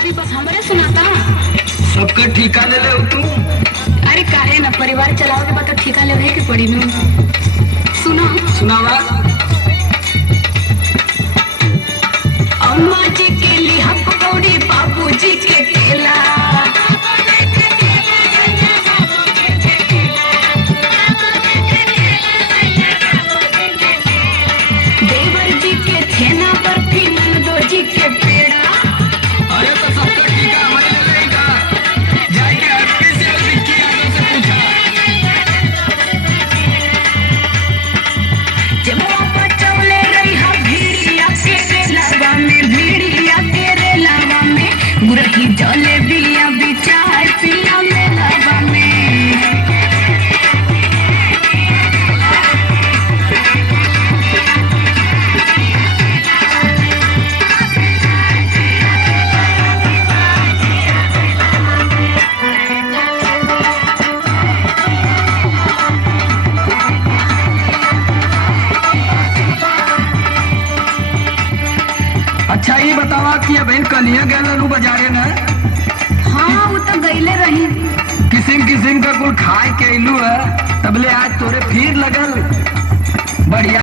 अरे बस हमरे सुनाता। सबका ठिका ले ले तू। अरे काहे ना, परिवार चलाओ के बाद तो ठिका लेवे के पड़ी न। सुना सुनावा। अम्मा जी के लिहा पकौड़ी, बाबू जी के केला। देवर जी के छेना बर्फी, नंदो जी के पेड़ा। अरे तो सबका ठिका हमारे ले लेगा। जाके हटके से विक्की यादव से पूछा। जमुआ पचौले रही हा भीड़िया के रेलावा में, भीड़िया के रेलावा में। गुरही जले बिया बिचार पिया मेलावा में। अच्छा ये बतावा कि अब इन कलिया गए लू बाजारे न। हाँ वो तो गईले रही। किसिम किसिम का कुल खाए के अइलू है, तबले आज तोरे फिर लगल बढ़िया।